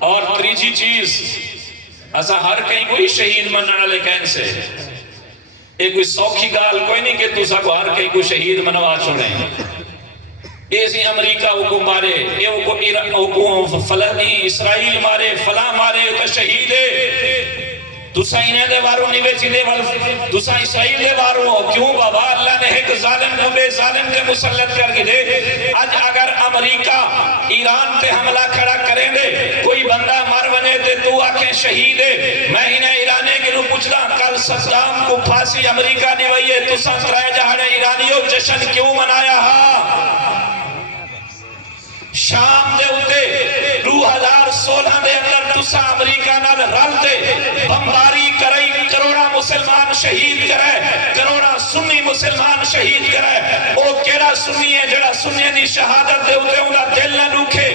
اور تیجی چیز اسا ہر کہیں کوئی شہید مننا لے کہن سے یہ کوئی سوکھی گال کوئی نہیں کہ تو سب ہر کہیں کوئی شہید منوا چھوڑیں ایسی امریکہ حکم مارے یہ حکم فلانی اسرائیل مارے فلاں مارے تو شہید ہے تسا انہیں دے وارو نیوے چیدے تسا اسرائیل دے وارو کیوں بابا اللہ نے ایک ظالم کو بے ظالم کے مسلط کر کے دے آج اگر امریکہ ایران تے حملہ کھڑا کریں دے کوئی بندہ مر بنے تے تو آکھیں شہید ہے میں انہیں ایرانے کے لئے پوچھتا کل صدام کو پھانسی امریکہ نیوئیے تسا ترائے جہاں ایرانیوں جشن کیوں منایا ہاں شام دے ہوتے 2016 دے اندر تسا امریکہ نال رلتے بمباری کرئی کروڑا مسلمان شہید کرے کروڑا سنی مسلمان شہید کرے او کیڑا سنی ہے جڑا سنی دی شہادت دے ہوتے انہا دل نہ لوکھے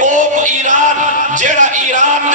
او ایران جڑا ایران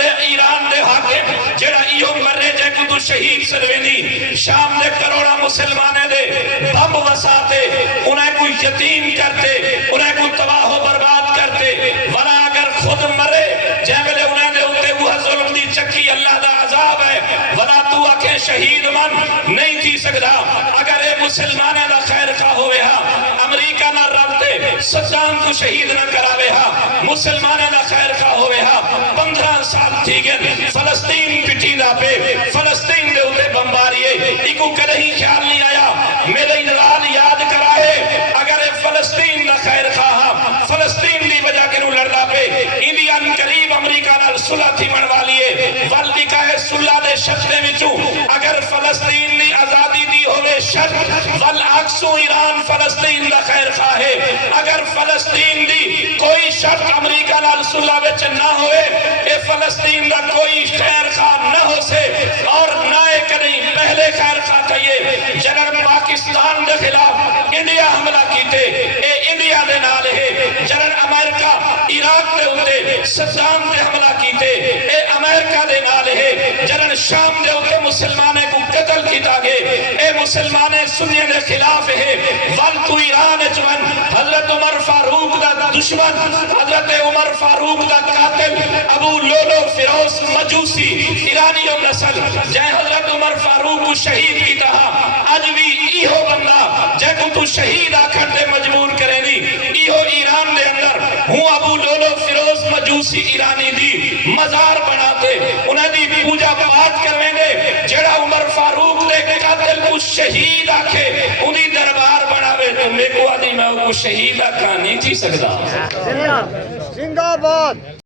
دے حاکم جڑا ایو مرے جے کو تو شہید سروینی شام دے کروڑا مسلمانے دے بم وساتے انہیں کوئی یتیم کرتے انہیں کوئی تباہ و برباد کرتے ورنہ اگر خود مرے جیولے انہیں دے ہوتے وہ ظلم دی چکی اللہ دا عذاب ہے ورنہ تو اکھیں شہید من نہیں تھی سکتا اگر اے مسلمانہ دا خیر خواہ ہوئے ہاں امریکہ نہ رابطے صدام کو شہید نہ کراوے ہاں مسلمانہ دا خیر خواہ ہوئے ہاں 15 سال تھی گئے فلسطین پٹھی دا پہ فلسطین دے ہوتے بمباریے ایکو کدہیں خیال نہیں آیا میرے انرال یاد کرائے اگر فلسطین دا خیر خواہ فلسطین دی وجہ کے نو لڑدا پہ انڈین قریب امریکہ نال صلح تھی منوا لیے والدی کہے صلح دے شرطے وچوں اگر فلسطین دی آزادی دی ہوئے شرط والعکسو ایران فلسطین دا خیر خواہ ہے اگر فلسطین دی کوئی شرط امریکہ نال صلح وچ نہ ہوئے اے فلسطین دا کوئی خیر خواہ نہ ہو سے اور نہ کریں پہلے خیر خواہ کہیے جنر پاکستان دے خلاف انڈیا حملہ کیتے اے انڈیا دے نال ہے جنر امریکہ عراق دے ہوتے صدام دے حملہ کیتے اے امریکہ دے نال ہے جنر شام دے ہوتے مسلمانے کو قتل کیتا گے اے مسلمانے سنیے دے خلاف ہے والتو ایران جوان حضرت عمر فاروق دا دشمن حضرت عمر فاروق دا قاتل ابو لولو فیروز مجوسی ایرانی و نسل جائے حضرت عمر فاروق کو شہید کی تہا آج بھی ایہو بندہ جائے کو تو شہید آکھر دے مجبور کرے نہیں ایہو ایران دے اندر ہوں ابو لولو فیروز مجوسی ایرانی دی مزار بناتے انہیں دی پوجا پاٹ کرویں گے جڑا عمر فاروق دے قاتل کو شہید آکھے انہیں دربار بناوے تو میں کو آدھی میں کو شہید آکھا نہیں تھی سکتا زندہ باد